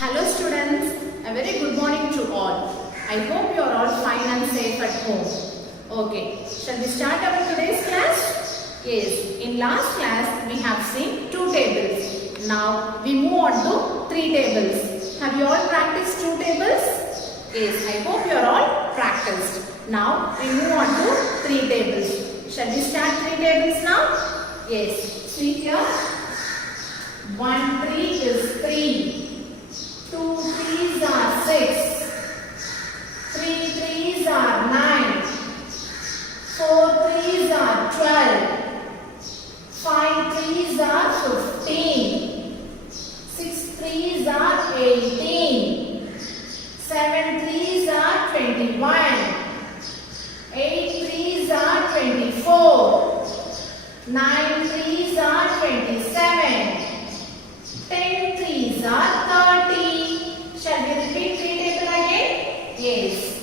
Hello students, a very good morning to all. I hope you are all fine and safe at home. Okay, shall we start our today's class? Yes, in last class we have seen 2 tables. Now we move on to 3 tables. Have you all practiced 2 tables? Yes, I hope you are all practiced. Now we move on to 3 tables. Shall we start 3 tables now? Yes, see here. 1 3 is 3. 2 3s are 6, 3 3s are 9, 4 3s are 12, 5 3s are 15, 6 3s are 18, 7 3s are 21, 8 3s are 24, 9 3s are 27, 10 3s are 30. Shall we repeat 3 table again? Yes.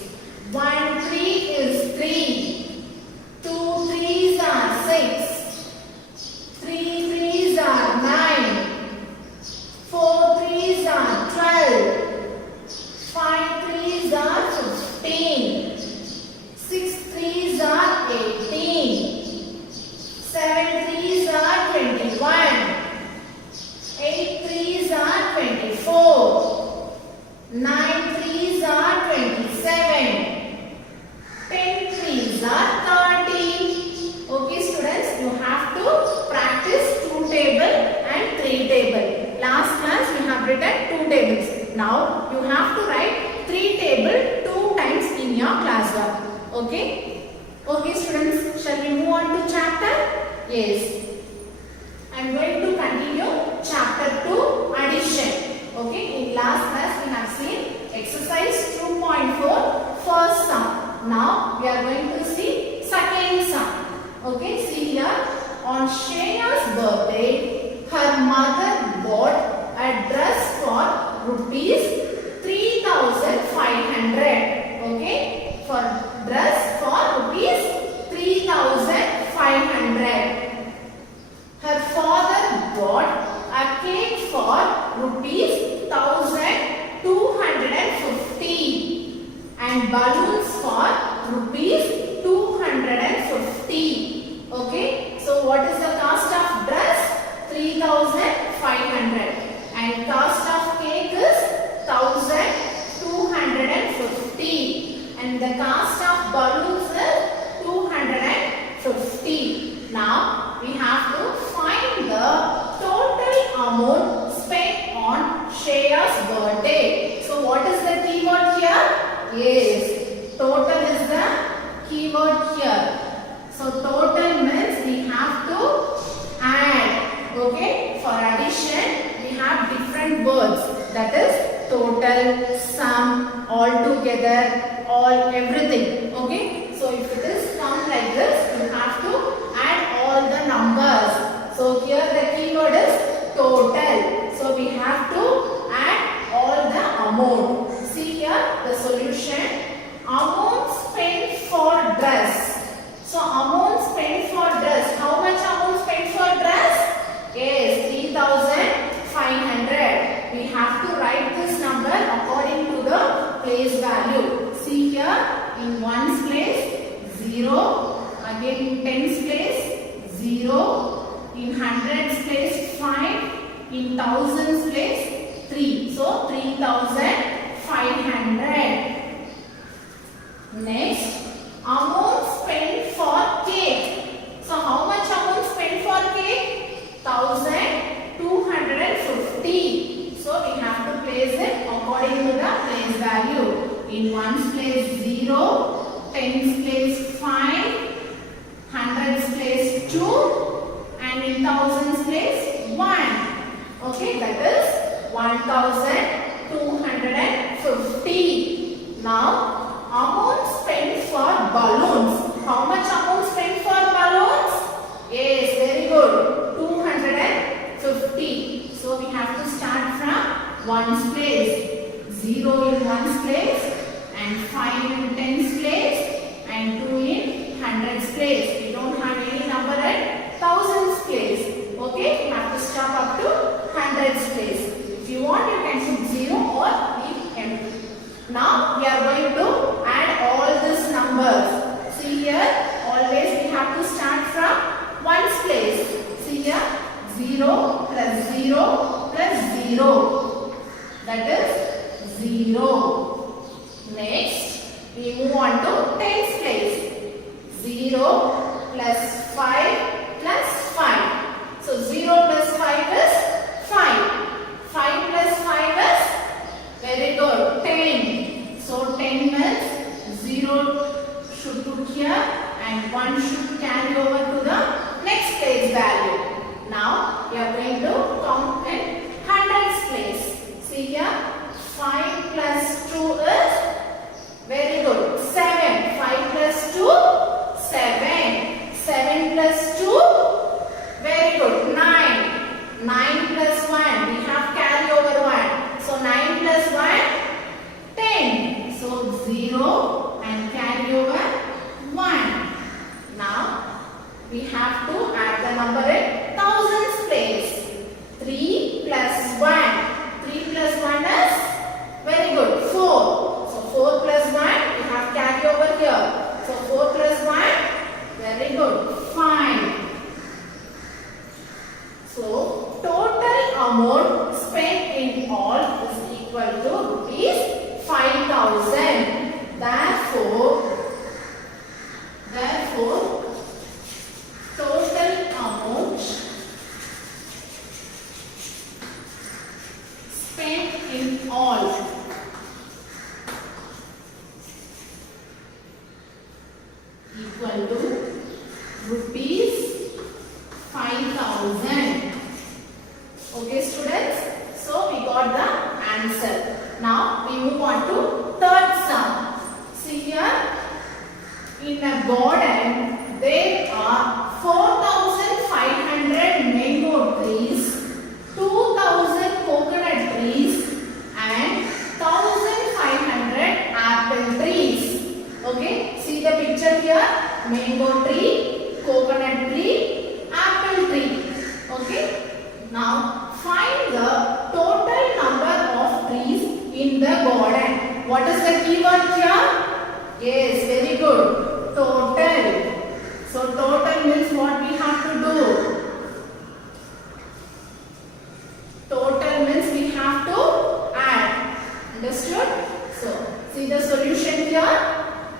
1 3 is 3. 2 3s are 6. 3 3s are 9. 4 3s are 12. 5 3s are 15. 6 3s are 18. 7 3s are 21. 8 3s are 24. 9 3s are 27. 10 3s are 30. Okay students, you have to practice 2 table and 3 table. Last class you have written 2 tables. Now you have to write 3 table 2 times in your classwork. Okay? Okay students, shall we move on to chapter? Yes. I am going to continue chapter 2 addition. Okay, in last class we have seen exercise 2.4 first sum. Now we are going to see second sum. Okay, see here. On Shreya's birthday, her mother bought a dress for rupees 3,500. Okay, for dress for rupees 3,500. Her father bought a cake for rupees 1,250 and balloons for rupees 250. Okay, so what is the cost of dress? 3,500 and cost of cake is 1,250 and the cost of balloons is 250. Now we have to find the total amount spent on Shreya's birthday. So what is the keyword here? Yes, total is the keyword here. So total means we have to add. Okay, for addition we have different words, that is total, sum, altogether, all, everything. Okay, so if it is come like this, you have to add all the numbers. So here the keyword is total. So we have to add all the amount. See here the solution. Amount spent for dress. So amount spent for dress. How much amount spent for dress? Yes, 3,500. We have to write this number according to the place value. See here in ones place 0. Again in tens place 0. In hundreds place 5. In thousands place 3. So 3,500. Next, amount spent for cake. So how much amount spent for cake? 1,250. So we have to place it according to the place value. In ones place 0, tens place 5, hundreds place 2, and in thousands place 1. Okay, that is 1,250. Now, amount spent for balloons. How much amount spent for balloons? Yes, very good. 250. So we have to start from ones place. 0 in ones place, and 5 in tens place, and 2 in hundreds place. We don't have any number at thousands place. Okay, we have to stop up to hundreds place. If you want, you can put 0 0. That is 0. Next, we move on to tens place. 0 plus 5 plus 5. So 0 plus 5 is 5. 5 plus 5 is very good 10. So 10 means 0 should put here and 1 should carry over to the next place value. Now we are going to count in hundreds place. See here 5 plus 2 is very good 7. 5 plus 2 7. 7 plus 2 very good 9. 9 plus 1 we have carry over 1. So 9 plus 1 10. So 0 and carry over 1. Now we have to add the number in thousands place. 3 plus 1. 3 plus 1 is very good 4. So 4 plus 1 we have carry over here. So 4 plus 1 very good 5. So total amount spent in all is equal to rupees 5,000. Therefore, total amount spent in all equal to rupees 5,000. Okay students, so we got the answer. Now we move on to third sum. See here, in a garden there are 4,500 mango trees, 2,000 coconut trees and 1,500 apple trees. Okay, see the picture here, mango tree, coconut tree, apple tree. Okay, now find the total number of trees in the garden. What is the keyword here? Yes, very good. Total. So total means what we have to do? Total means we have to add. Understood? So see the solution here.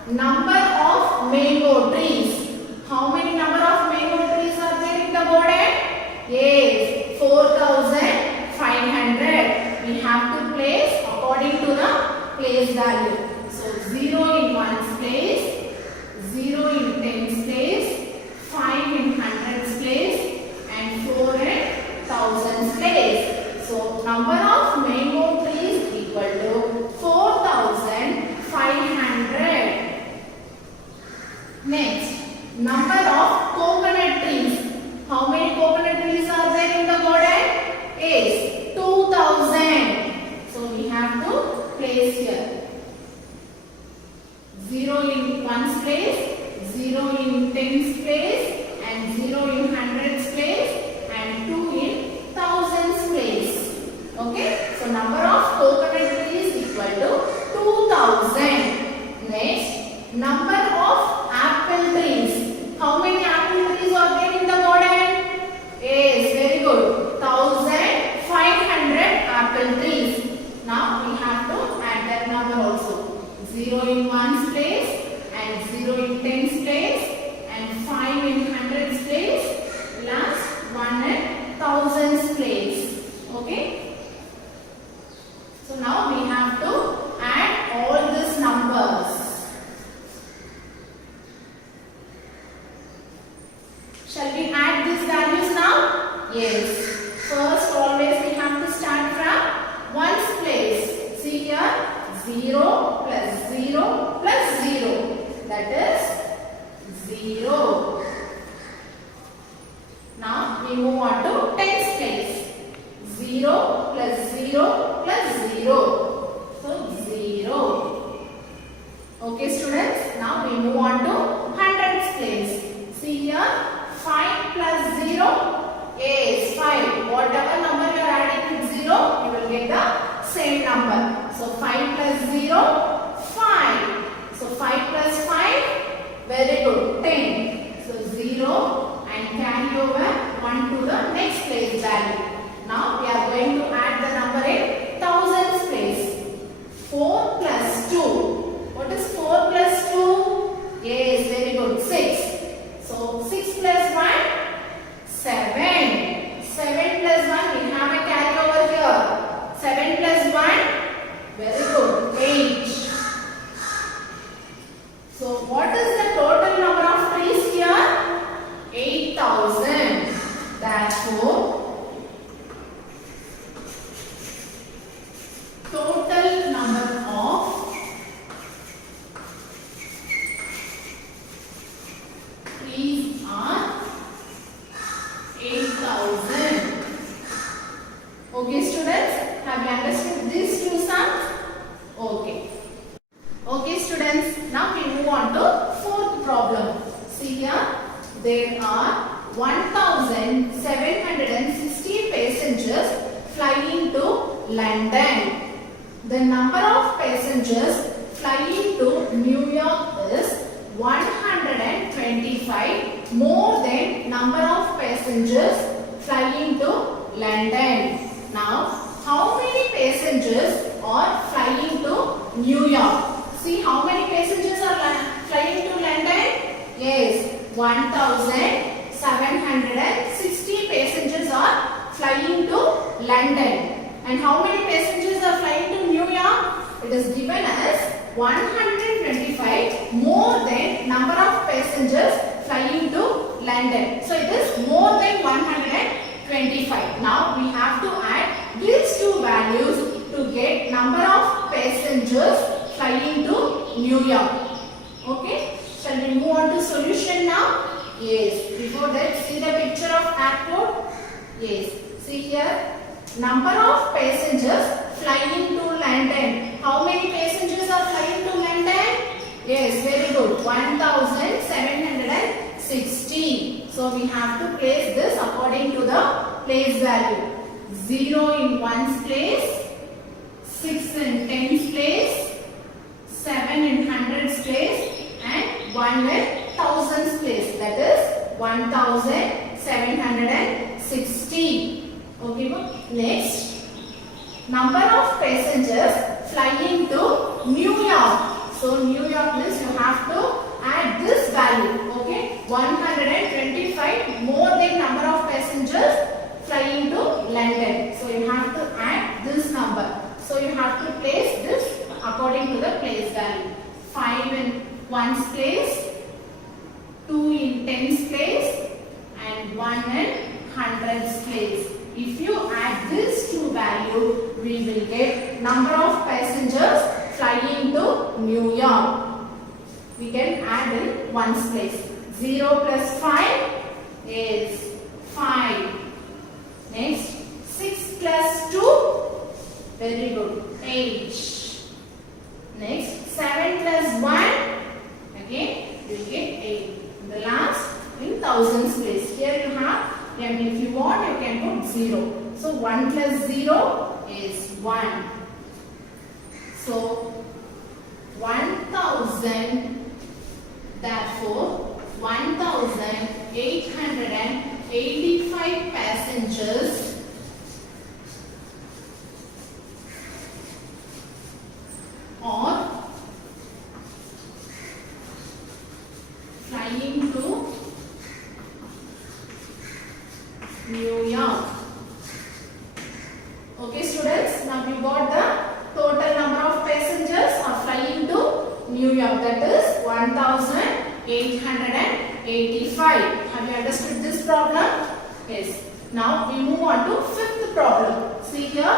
Number of mango trees. How many number of mango trees are there in the garden? Yes, 4,500. We have to place according to the place value. So 0 in ones place, 0 in tens place, 5 in hundreds place and 4 in thousands place. So number of mango trees equal to 4,500. Next, number of coconut trees. How many coconut trees are there in the garden? Yes, 2,000. So we have to place here. 0 in ones place, 0 in tens place and 0 in hundreds place and 2 in thousands place. Okay, so number of coconut trees equal to 2,000. Next, number of apple trees. How many apple trees are there in the garden? Yes, very good. 1,500 apple trees. Now we have to add that number also. 0 in ones place and 0 in tens place and 5 in hundreds place, last 1 in thousands place. Okay. So now we have to add all these numbers. Shall we add these values now? Yes. First always we have to start from ones place. See here, 0 plus 0 plus 0. That is 0. Now we move on to tens place. 0 plus 0 plus 0. So 0. Okay students, now we move on to hundreds place. See here, 5 plus 0 is 5. Whatever number you are adding with 0, you will get the same number. So 5 plus 0, 5. So 5 plus 5, very good, 10. So 0 and carry over 1 to the next place value. Now we are going to add the number in thousands place. 4 plus 2. What is 4 plus 2? Yes, very good. 6. So 6 plus 1? 7. 7 plus 1, we have a carry over here. 7 plus 1? Very good. 8. So what is the total number of trees here? 8,000. Therefore, total number of trees are 8,000. Okay students, have you understood these two sums? Okay. Okay students, now we move on to fourth problem. See here, there are 1,760 passengers flying to London. The number of passengers flying to New York is 125 more than number of passengers flying to London. Now, how many passengers are flying to New York? See how many passengers are flying to London? Yes, 1,760 passengers are flying to London. And how many passengers are flying to New York? It is given as 125 more than number of passengers flying to London. So it is more than 125. Now we have to add these two values to get number of passengers flying to New York. Okay, shall we move on to solution now? Yes, before that see the picture of airport. Yes, see here, number of passengers flying to London. How many passengers are flying to London? Yes, very good, 1,760. So we have to place this according to the place value. 0 in ones place, 6 in tens place, 7 in hundreds place, and 1 in thousands place. That is 1,760. Okay, good. Next, number of passengers flying to New York. So New York means you have to add this value. Okay, 125 more than number of passengers flying to London. So you have to add this number. So you have to place this according to the place value. 5 in ones place, 2 in tens place, and 1 in hundreds place. If you add these two values, we will get number of passengers flying to New York. We can add in ones place. 0 plus 5 is 5. Next, 6 plus 2, very good, 8. Next, 7 plus 1, again you will get 8. The last in thousands place. Here you have, and if you want you can put 0. So 1 plus 0 is 1. So 1,000, therefore 1,885 passengers are flying to New York. Okay students, now we got the total number of passengers are flying to New York, that is 1,885. Have you understood this problem? Yes. Now we move on to fifth problem. See here,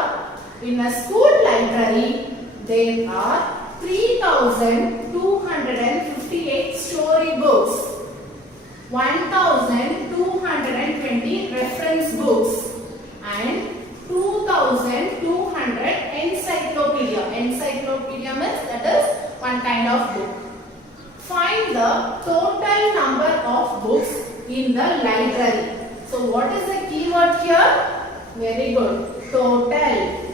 in a school library there are 3,258 story books, 1,220 reference books, and 2,200 encyclopedia. Encyclopedia means that is one kind of book. Find the total number of books in the library. So what is the keyword here? Very good. Total.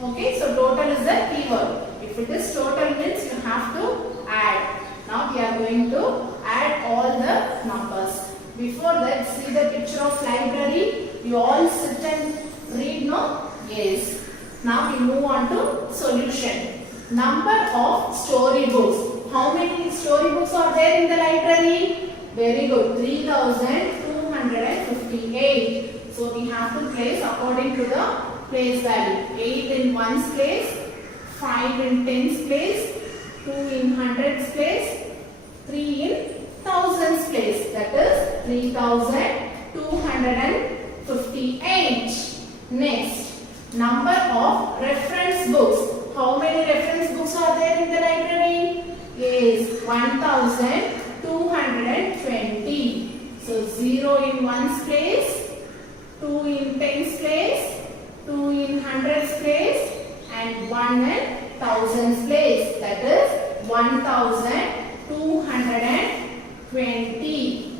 Okay, so total is the keyword. If it is total means you have to add. Now we are going to add all the numbers. Before that, see the picture of library. You all sit and Number of storybooks. How many storybooks are there in the library? Very good. 3258. So we have to place according to the place value. 8 in ones place, 5 in tens place, 2 in hundreds place, 3 in thousands place. That is 3258. Next, number of reference books. How many reference books are there in the library? Is 1220. So 0 in ones place, 2 in tens place, 2 in hundreds place, and 1 in thousands place. That is 1220.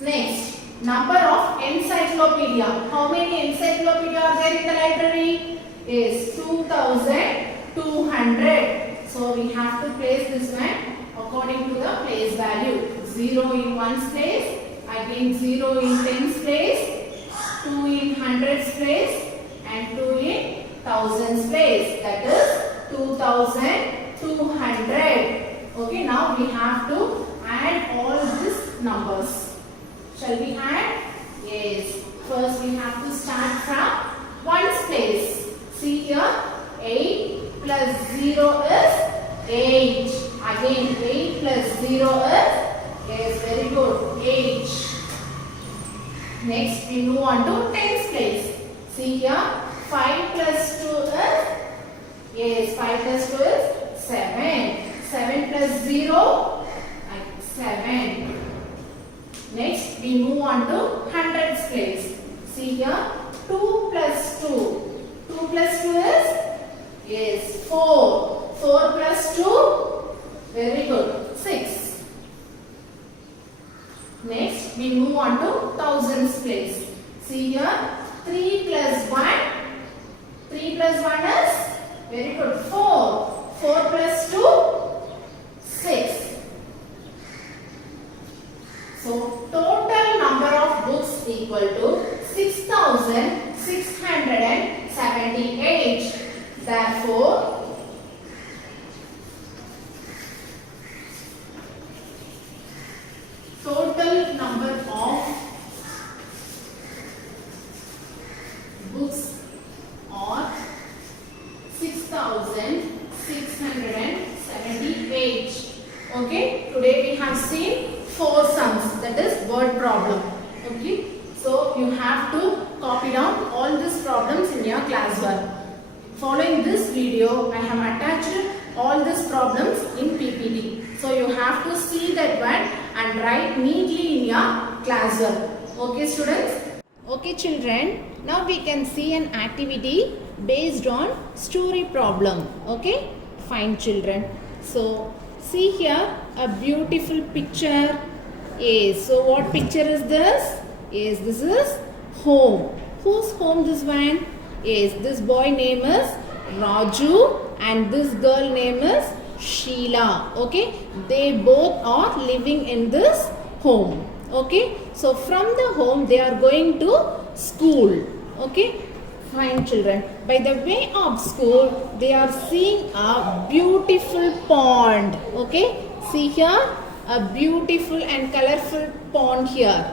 Next, number of encyclopedia. How many encyclopedia are there in the library? Is 2200. So we have to place this one according to the place value. 0 in ones place, again 0 in tens place, 2 in hundreds place, and 2 in thousands place. That is 2200. Okay, now we have to add all these numbers. Shall we add? Yes. First we have to start from ones place. See here, 8 plus 0 is 8. Again 8 plus 0 is, yes, very good, 8. Next we move on to tens place. See here, 5 plus 2 is, yes, 5 plus 2 is 7. 7 plus 0, 7. Next we move on to hundreds place. See here, 2 plus 2. 2 plus 2 is, yes, 4. 4 plus 2, very good, 6. Next we move on to thousands place. See here, 3 plus 1. 3 plus 1 is, very good, 4. 4 plus 2, 6. So total number of books equal to 6678. Therefore, total number of books are 6678. Okay, today we have seen 4 sums, that is word problem. Okay, so you have to copy down all these problems in your classwork. Following this video, I have attached all these problems in PPT. So you have to see that one and write neatly in your classwork. Okay students? Okay children, now we can see an activity based on story problem. Okay, fine children. So see here a beautiful picture. Yes, so what picture is this? Yes, this is home. Whose home this one? Yes, this boy name is Raju and this girl name is Sheila. Okay, they both are living in this home. Okay, so from the home they are going to school. Okay, fine children. By the way of school, they are seeing a beautiful pond. Okay, see here a beautiful and colorful pond here.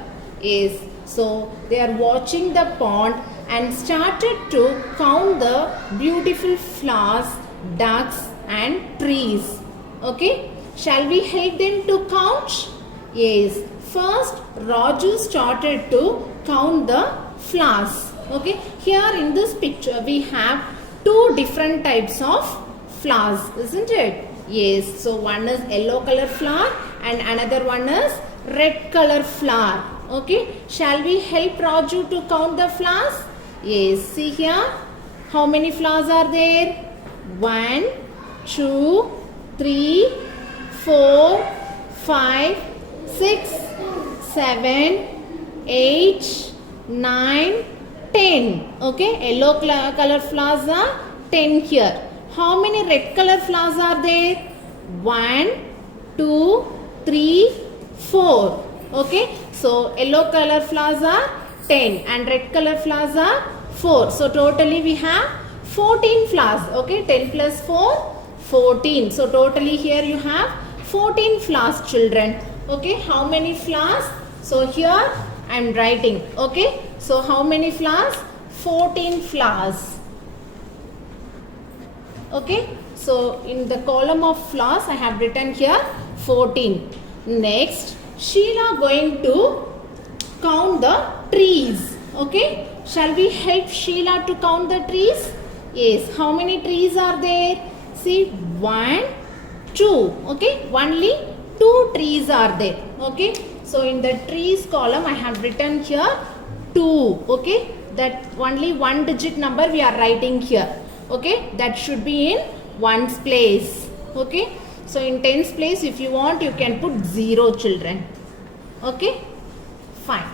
Yes, so they are watching the pond and started to count the beautiful flowers, ducks and trees. Okay, shall we help them to count? Yes, first Raju started to count the flowers. Okay, here in this picture we have 2 different types of flowers, isn't it? Yes, so one is yellow color flower and another one is red color flower. Okay, shall we help Raju to count the flowers? Yes, see here how many flowers are there? 1, 2, 3, 4, 5, 6, 7, 8, 9, 10. Okay, yellow color flowers are 10 here. How many red color flowers are there? 1, 2, 3, 4. Okay, so yellow color flowers are 10 and red color flowers are 4. So totally we have 14 flowers. Okay, 10 plus 4, 14. So totally here you have 14 flowers, children. Okay, how many flowers? So here I am writing. Okay, so how many flowers? 14 flowers. Okay, so in the column of flowers I have written here 14. Next, Sheila going to count the trees. Okay, shall we help Sheila to count the trees? Yes, how many trees are there? See, 1, 2. Okay, only 2 trees are there. Okay, so in the trees column I have written here 2. Okay, that only one digit number we are writing here. Okay, that should be in ones place. Okay, so in tens place if you want you can put 0, children. Okay, fine.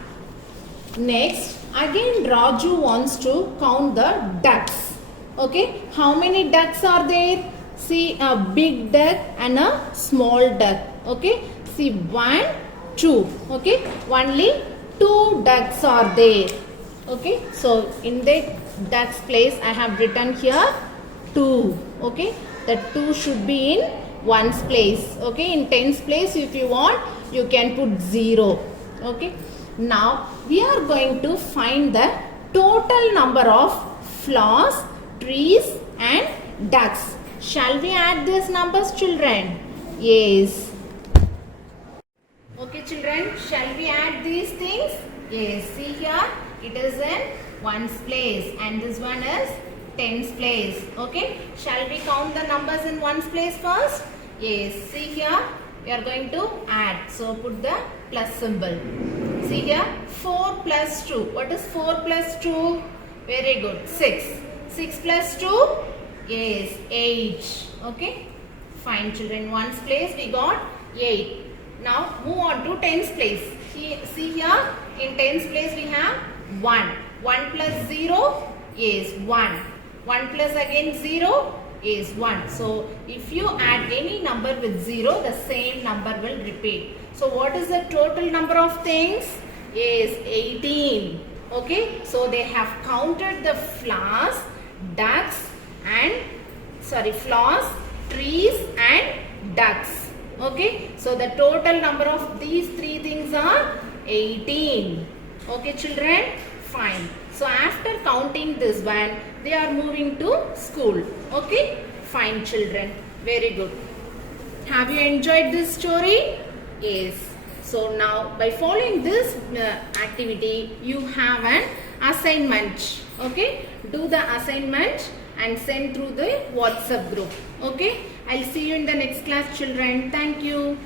Next, again Raju wants to count the ducks. Okay, how many ducks are there? See, a big duck and a small duck. Okay, see, 1, 2. Okay, only 2 ducks are there. Okay, so in the ducks place I have written here 2. Okay, the 2 should be in ones place. Okay, in tens place if you want you can put 0. Okay, now we are going to find the total number of flowers, trees and ducks. Shall we add these numbers, children? Yes. Okay, children, shall we add these things? Yes, see here it is in ones place and this one is tens place. Okay, shall we count the numbers in ones place first? Yes, see here we are going to add, so put the plus symbol. See here, 4 plus 2. What is 4 plus 2? Very good, 6. 6 plus 2? Yes, 8. Okay, fine, children. Ones place we got 8. Now move on to tens place. See here, in tens place we have 1. 1 plus 0 is 1. 1 plus again 0 is 1. So if you add any number with 0, the same number will repeat. So what is the total number of things? Is 18. Okay, so they have counted the flowers, ducks and flowers, trees and ducks. Okay, so the total number of these 3 things are 18. Okay, children, fine. So after counting this one, they are moving to school. Okay, fine, children, very good. Have you enjoyed this story? Yes. So now by following this activity, you have an assignment. Okay, do the assignment and send through the WhatsApp group. Okay, I'll see you in the next class, children. Thank you.